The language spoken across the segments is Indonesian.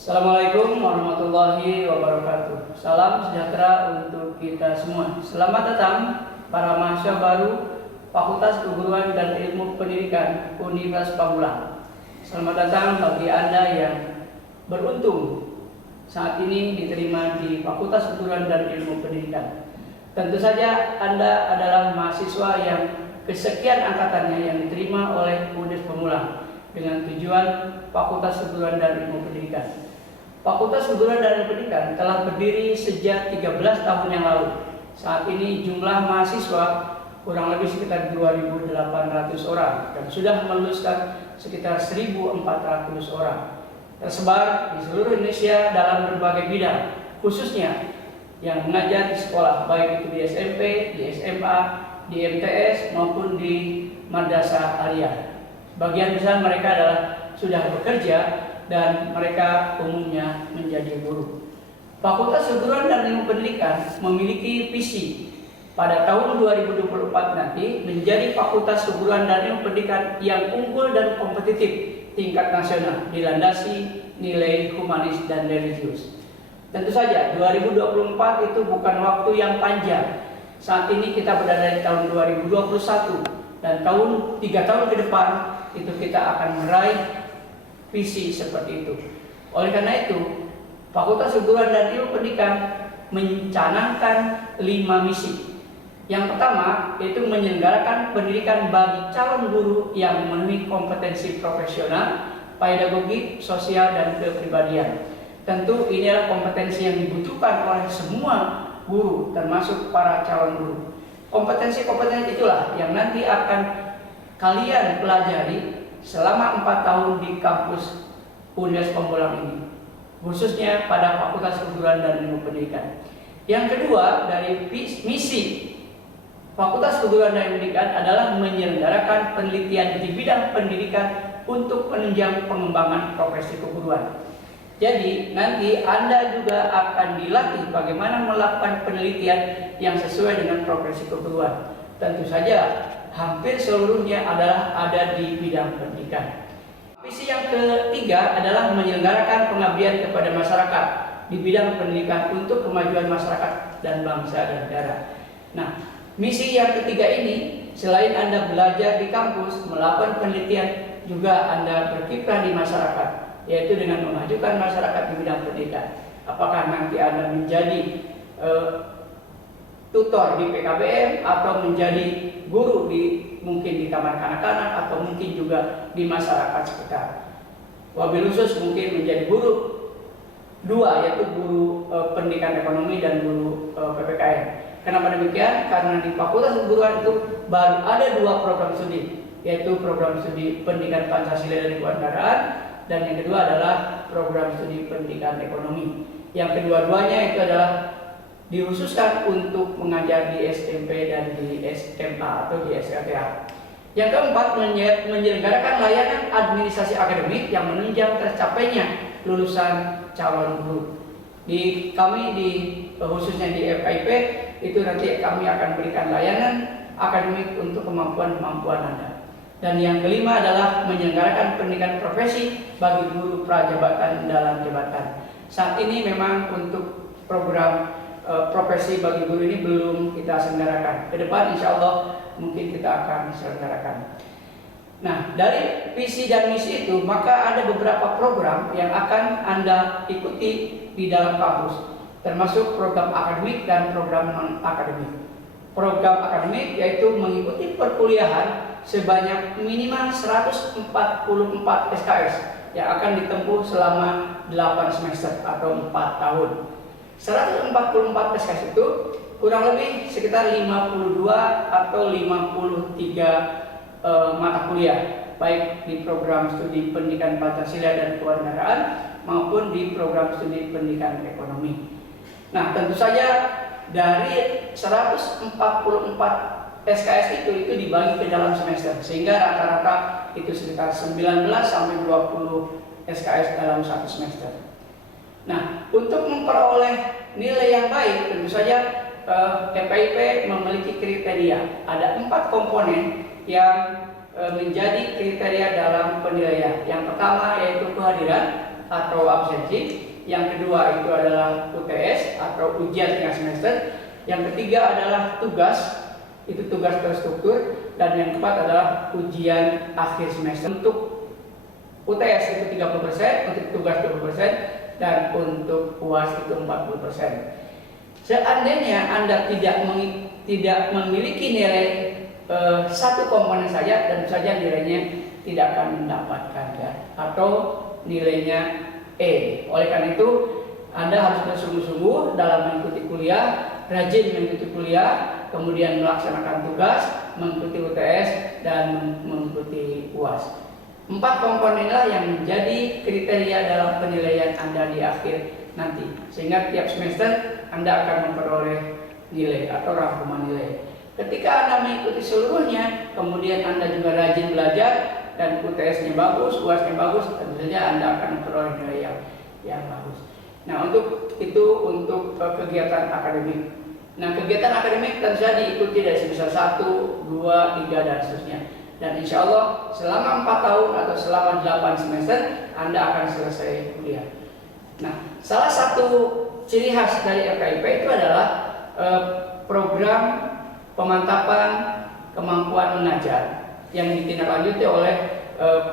Assalamualaikum warahmatullahi wabarakatuh. Salam sejahtera untuk kita semua. Selamat datang para mahasiswa baru Fakultas Keguruan dan Ilmu Pendidikan Universitas Pamulang. Selamat datang bagi Anda yang beruntung saat ini diterima di Fakultas Keguruan dan Ilmu Pendidikan. Tentu saja Anda adalah mahasiswa yang kesekian angkatannya yang diterima oleh Universitas Pamulang dengan tujuan Fakultas Keguruan dan Ilmu Pendidikan. Fakultas Keguruan dan Ilmu Pendidikan telah berdiri sejak 13 tahun yang lalu. Saat ini jumlah mahasiswa kurang lebih sekitar 2.800 orang dan sudah meluluskan sekitar 1.400 orang. Tersebar di seluruh Indonesia dalam berbagai bidang, khususnya yang mengajar di sekolah, baik itu di SMP, di SMA, di MTS maupun di Madrasah Aliyah. Sebagian besar mereka adalah sudah bekerja dan mereka umumnya menjadi guru. Fakultas Keguruan dan Ilmu Pendidikan memiliki visi pada tahun 2024 nanti menjadi Fakultas Keguruan dan Ilmu Pendidikan yang unggul dan kompetitif tingkat nasional, dilandasi nilai humanis dan religius. Tentu saja 2024 itu bukan waktu yang panjang. Saat ini kita berada di tahun 2021 dan 3 tahun ke depan itu kita akan meraih visi seperti itu. Oleh karena itu, Fakultas Keguruan dan Ilmu Pendidikan mencanangkan 5 misi. Yang pertama yaitu menyelenggarakan pendidikan bagi calon guru yang memenuhi kompetensi profesional, pedagogik, sosial, dan kepribadian. Tentu ini adalah kompetensi yang dibutuhkan oleh semua guru, termasuk para calon guru. Kompetensi-kompetensi itulah yang nanti akan kalian pelajari selama 4 tahun di kampus Universitas Pamulang ini, khususnya pada Fakultas Keguruan dan Ilmu Pendidikan. Yang kedua dari misi Fakultas Keguruan dan Ilmu Pendidikan adalah menyelenggarakan penelitian di bidang pendidikan untuk penunjang pengembangan profesi keguruan. Jadi nanti Anda juga akan dilatih bagaimana melakukan penelitian yang sesuai dengan profesi keguruan. Tentu saja hampir seluruhnya adalah ada di bidang pendidikan. Visi yang ketiga adalah menyelenggarakan pengabdian kepada masyarakat di bidang pendidikan untuk kemajuan masyarakat dan bangsa dan negara. Nah, misi yang ketiga ini selain Anda belajar di kampus, melakukan penelitian, juga Anda berkiprah di masyarakat, yaitu dengan memajukan masyarakat di bidang pendidikan. Apakah nanti Anda menjadi tutor di PKBM atau menjadi guru mungkin di taman kanak-kanak atau mungkin juga di masyarakat sekitar. Wabil khusus mungkin menjadi guru 2, yaitu guru pendidikan ekonomi dan guru PPKN. Kenapa demikian? Karena di Fakultas Keguruan itu baru ada 2 program studi, yaitu program studi pendidikan Pancasila dan Kewarganegaraan, dan yang kedua adalah program studi pendidikan ekonomi. Yang kedua-duanya itu adalah dikhususkan untuk mengajar di SMP dan di SMA atau di SLTA. Yang keempat, menyelenggarakan layanan administrasi akademik yang menunjang tercapainya lulusan calon guru. Khususnya di FKIP itu nanti kami akan berikan layanan akademik untuk kemampuan Anda. Dan yang kelima adalah menyelenggarakan pendidikan profesi bagi guru prajabatan dalam jabatan. Saat ini memang untuk program profesi bagi guru ini belum kita selenggarakan. Ke depan insya Allah mungkin kita akan selenggarakan. Nah, dari visi dan misi itu maka ada beberapa program yang akan Anda ikuti di dalam kampus, termasuk program akademik dan program non-akademik. Program akademik yaitu mengikuti perkuliahan sebanyak minimal 144 SKS yang akan ditempuh selama 8 semester atau 4 tahun. 144 SKS itu kurang lebih sekitar 52 atau 53 mata kuliah, baik di program studi pendidikan Pancasila dan Kewarganegaraan maupun di program studi pendidikan ekonomi. Nah, tentu saja dari 144 SKS itu dibagi ke dalam semester, sehingga rata-rata itu sekitar 19 sampai 20 SKS dalam 1 semester. Nah, untuk memperoleh nilai yang baik, tentu saja FKIP memiliki kriteria. Ada 4 komponen yang menjadi kriteria dalam penilaian. Yang pertama yaitu kehadiran, atau absensi. Yang kedua itu adalah UTS atau ujian tengah semester. Yang ketiga adalah tugas, itu tugas terstruktur. Dan yang keempat adalah ujian akhir semester. Untuk UTS itu 30%, untuk tugas 20%, dan untuk UAS itu 40%. Seandainya Anda tidak memiliki nilai satu komponen saja, tentu saja nilainya tidak akan mendapatkan ya, atau nilainya E. Oleh karena itu Anda harus bersungguh-sungguh dalam mengikuti kuliah, rajin mengikuti kuliah, kemudian melaksanakan tugas, mengikuti UTS, dan mengikuti UAS. 4 komponen inilah yang menjadi kriteria dalam penilaian Anda di akhir nanti, sehingga tiap semester Anda akan memperoleh nilai atau rangkuman nilai. Ketika Anda mengikuti seluruhnya, kemudian Anda juga rajin belajar dan UTS-nya bagus, UAS-nya bagus, tentu saja Anda akan memperoleh nilai yang bagus. Nah, untuk itu untuk kegiatan akademik. Nah, kegiatan akademik tentu saja diikuti dari semester 1, 2, 3, dan seterusnya. Dan insya Allah selama 4 tahun atau selama 8 semester Anda akan selesai kuliah. Nah, salah satu ciri khas dari FKIP itu adalah program pemantapan kemampuan mengajar yang ditindaklanjuti oleh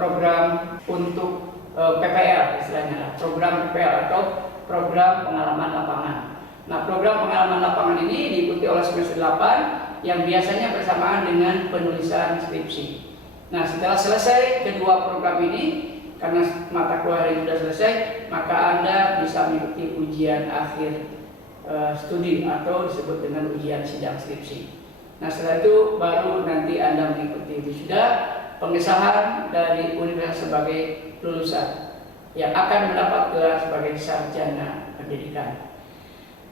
program untuk PPL, istilahnya program PPL atau program pengalaman lapangan. Nah, program pengalaman lapangan ini diikuti oleh semester 8 yang biasanya bersamaan dengan penulisan skripsi. Nah, setelah selesai kedua program ini, karena mata kuliah ini sudah selesai, maka Anda bisa mengikuti ujian akhir studi atau disebut dengan ujian sidang skripsi. Nah, setelah itu baru nanti Anda mengikuti wisuda, pengesahan dari universitas sebagai lulusan yang akan mendapat gelar sebagai sarjana pendidikan.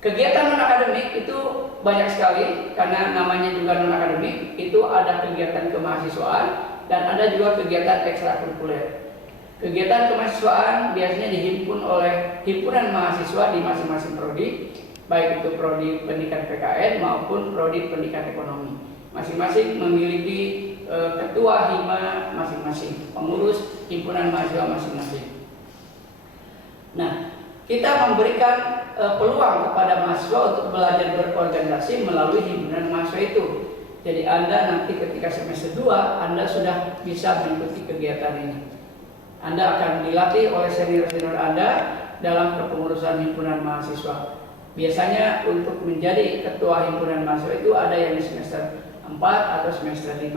Kegiatan non-akademik itu banyak sekali, karena namanya juga non-akademik. Itu ada kegiatan kemahasiswaan dan ada juga kegiatan ekstrakurikuler. Kegiatan kemahasiswaan biasanya dihimpun oleh himpunan mahasiswa di masing-masing prodi, baik itu prodi pendidikan PKN maupun prodi pendidikan ekonomi. Masing-masing memiliki ketua hima masing-masing, pengurus himpunan mahasiswa masing-masing. Nah, kita memberikan peluang kepada mahasiswa untuk belajar berorganisasi melalui himpunan mahasiswa itu. Jadi Anda nanti ketika semester 2 Anda sudah bisa mengikuti kegiatan ini. Anda akan dilatih oleh senior-senior Anda dalam kepengurusan himpunan mahasiswa. Biasanya untuk menjadi ketua himpunan mahasiswa itu ada yang di semester 4 atau semester 5.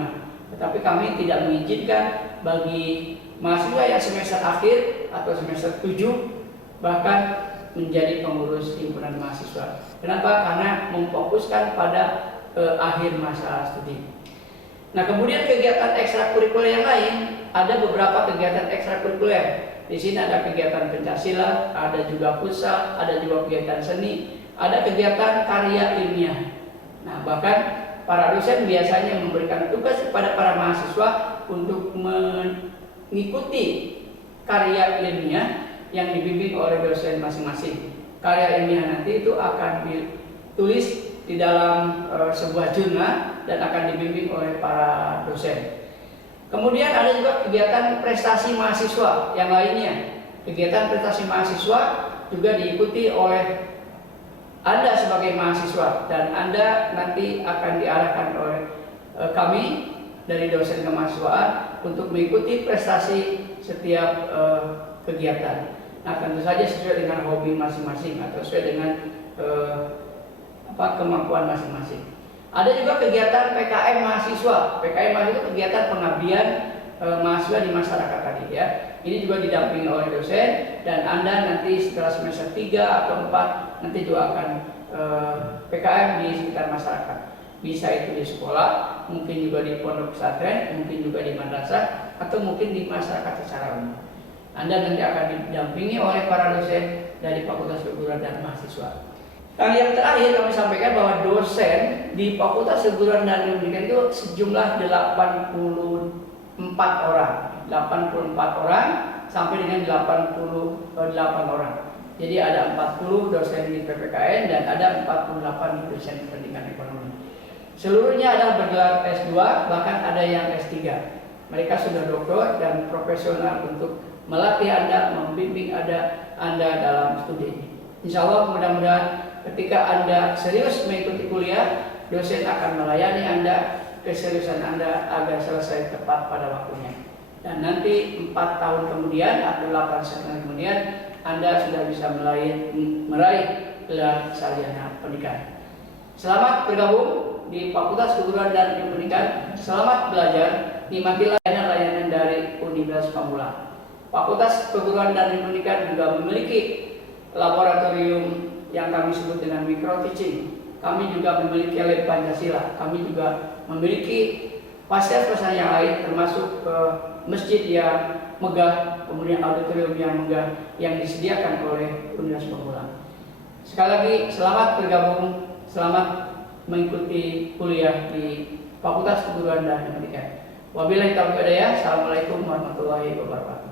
Tetapi kami tidak mengizinkan bagi mahasiswa yang semester akhir atau semester 7 bahkan menjadi pengurus himpunan mahasiswa. Kenapa? Karena memfokuskan pada akhir masa studi. Nah, kemudian kegiatan ekstrakurikuler yang lain, ada beberapa kegiatan ekstrakurikuler. Di sini ada kegiatan pencaksilat, ada juga futsal, ada juga kegiatan seni, ada kegiatan karya ilmiah. Nah, bahkan para dosen biasanya memberikan tugas kepada para mahasiswa untuk mengikuti karya ilmiah yang dibimbing oleh dosen masing-masing. Karya ilmiah nanti itu akan ditulis di dalam sebuah jurnal dan akan dibimbing oleh para dosen. Kemudian ada juga kegiatan prestasi mahasiswa yang lainnya. Kegiatan prestasi mahasiswa juga diikuti oleh Anda sebagai mahasiswa, dan Anda nanti akan diarahkan oleh kami dari dosen kemahasiswaan untuk mengikuti prestasi setiap kegiatan. Nah, tentu saja sesuai dengan hobi masing-masing atau sesuai dengan kemampuan masing-masing. Ada juga kegiatan PKM mahasiswa. PKM mahasiswa itu kegiatan pengabdian mahasiswa di masyarakat tadi ya. Ini juga didampingi oleh dosen, dan Anda nanti setelah semester 3 atau 4 nanti juga akan PKM di sekitar masyarakat. Bisa itu di sekolah, mungkin juga di pondok pesantren, mungkin juga di madrasah, atau mungkin di masyarakat secara umum. Anda nanti akan didampingi oleh para dosen dari Fakultas Keguruan dan Mahasiswa. Nah, yang terakhir kami sampaikan bahwa dosen di Fakultas Keguruan dan Pendidikan itu sejumlah 84 orang sampai dengan 88 orang. Jadi ada 40 dosen di PPKN dan ada 48 dosen pendidikan ekonomi. Seluruhnya adalah bergelar S2, bahkan ada yang S3. Mereka sudah doktor dan profesional untuk melatih Anda, membimbing Anda dalam studi ini. Insya Allah mudah-mudahan ketika Anda serius mengikuti kuliah, dosen akan melayani Anda, keseriusan Anda agar selesai tepat pada waktunya. Dan nanti 4 tahun kemudian atau 8 tahun kemudian Anda sudah bisa meraih gelar sarjana pendidikan. Selamat bergabung di Fakultas Keguruan dan Ilmu Pendidikan. Selamat belajar, nikmatilah layanan dari Universitas Pamulang. Fakultas Keguruan dan Ilmu Pendidikan juga memiliki laboratorium yang kami sebut dengan micro teaching. Kami juga memiliki lab Pancasila. Kami juga memiliki fasilitas yang lain, termasuk masjid yang megah, kemudian auditorium yang megah yang disediakan oleh Universitas Pamulang. Sekali lagi selamat bergabung, selamat mengikuti kuliah di Fakultas Keguruan dan Ilmu Pendidikan. Wabillahi taufiq wal hidayah. Assalamualaikum warahmatullahi wabarakatuh.